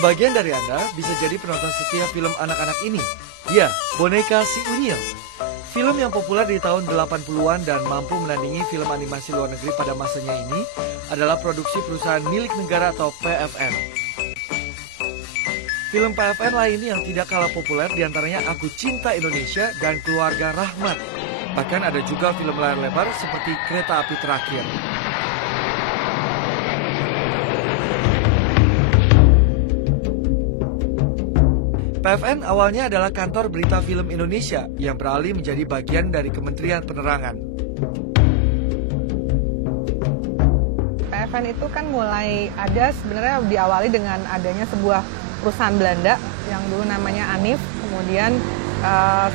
Sebagian dari Anda bisa jadi penonton setia film anak-anak ini. Ya, Boneka Si Unyil. Film yang populer di tahun 80-an dan mampu menandingi film animasi luar negeri pada masanya ini adalah produksi perusahaan milik negara atau PFN. Film PFN lain yang tidak kalah populer diantaranya Aku Cinta Indonesia dan Keluarga Rahmat. Bahkan ada juga film layar lebar seperti Kereta Api Terakhir. PFN awalnya adalah kantor berita film Indonesia yang beralih menjadi bagian dari Kementerian Penerangan. PFN itu kan mulai ada sebenarnya diawali dengan adanya sebuah perusahaan Belanda yang dulu namanya Anif. Kemudian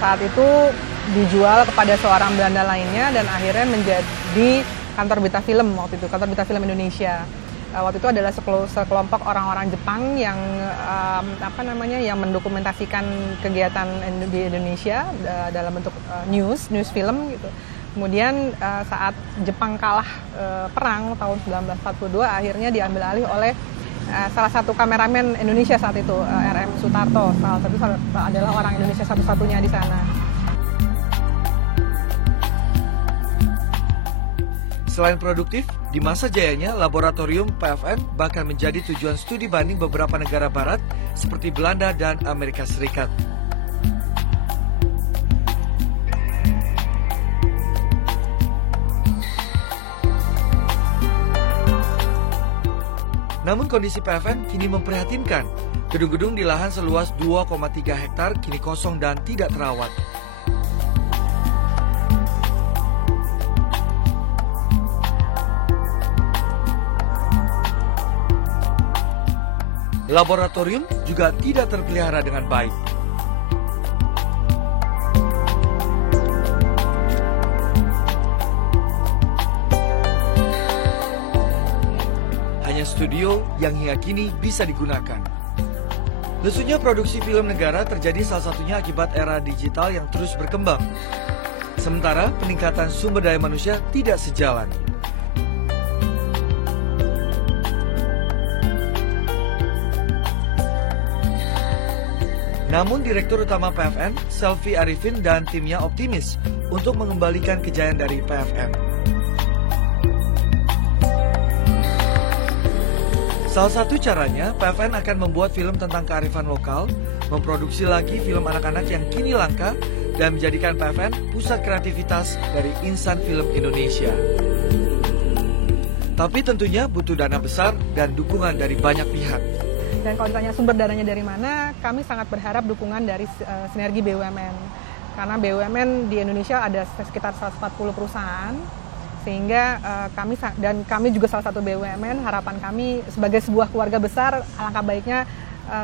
saat itu dijual kepada seorang Belanda lainnya dan akhirnya menjadi kantor berita film waktu itu, kantor berita film Indonesia. Waktu itu adalah sekelompok orang-orang Jepang yang yang mendokumentasikan kegiatan di Indonesia dalam bentuk news film gitu. Kemudian saat Jepang kalah perang tahun 1942 akhirnya diambil alih oleh salah satu kameramen Indonesia saat itu, RM Sutarto. Salah satu adalah orang Indonesia satu-satunya di sana. Selain produktif, di masa jayanya laboratorium PFN bahkan menjadi tujuan studi banding beberapa negara barat seperti Belanda dan Amerika Serikat. Namun kondisi PFN kini memprihatinkan. Gedung-gedung di lahan seluas 2,3 hektar kini kosong dan tidak terawat. Laboratorium juga tidak terpelihara dengan baik. Hanya studio yang hingga kini bisa digunakan. Lesunya produksi film negara terjadi salah satunya akibat era digital yang terus berkembang. Sementara peningkatan sumber daya manusia tidak sejalan. Namun Direktur Utama PFN, Selvi Arifin dan timnya optimis untuk mengembalikan kejayaan dari PFN. Salah satu caranya, PFN akan membuat film tentang kearifan lokal, memproduksi lagi film anak-anak yang kini langka, dan menjadikan PFN pusat kreativitas dari insan film Indonesia. Tapi tentunya butuh dana besar dan dukungan dari banyak pihak. Dan kalau ditanya sumber dananya dari mana, kami sangat berharap dukungan dari sinergi BUMN. Karena BUMN di Indonesia ada sekitar 140 perusahaan, sehingga kami juga salah satu BUMN, harapan kami sebagai sebuah keluarga besar, alangkah baiknya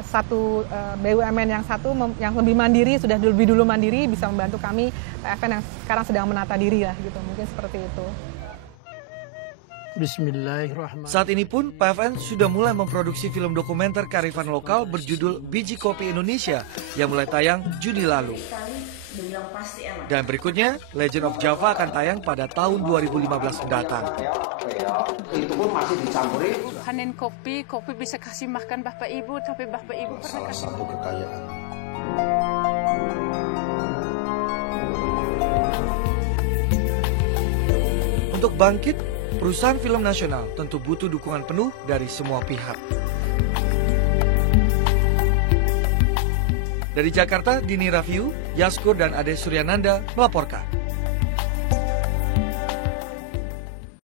satu BUMN yang lebih mandiri, sudah lebih dulu mandiri, bisa membantu kami PFN yang sekarang sedang menata diri lah gitu, mungkin seperti itu. Bismillahirrahmanirrahim. Saat ini pun PFN sudah mulai memproduksi film dokumenter kearifan lokal berjudul Biji Kopi Indonesia yang mulai tayang Juni lalu. Dan berikutnya, Legend of Java akan tayang pada tahun 2015 mendatang. Itu pun masih dicampuri. Panen kopi bisa kasih makan Bapak Ibu, tapi Bapak Ibu pernah kasih. Salah satu kekayaan. Untuk bangkit, perusahaan film nasional tentu butuh dukungan penuh dari semua pihak. Dari Jakarta, Dini Raffiu, Yaskur dan Ade Suryananda melaporkan.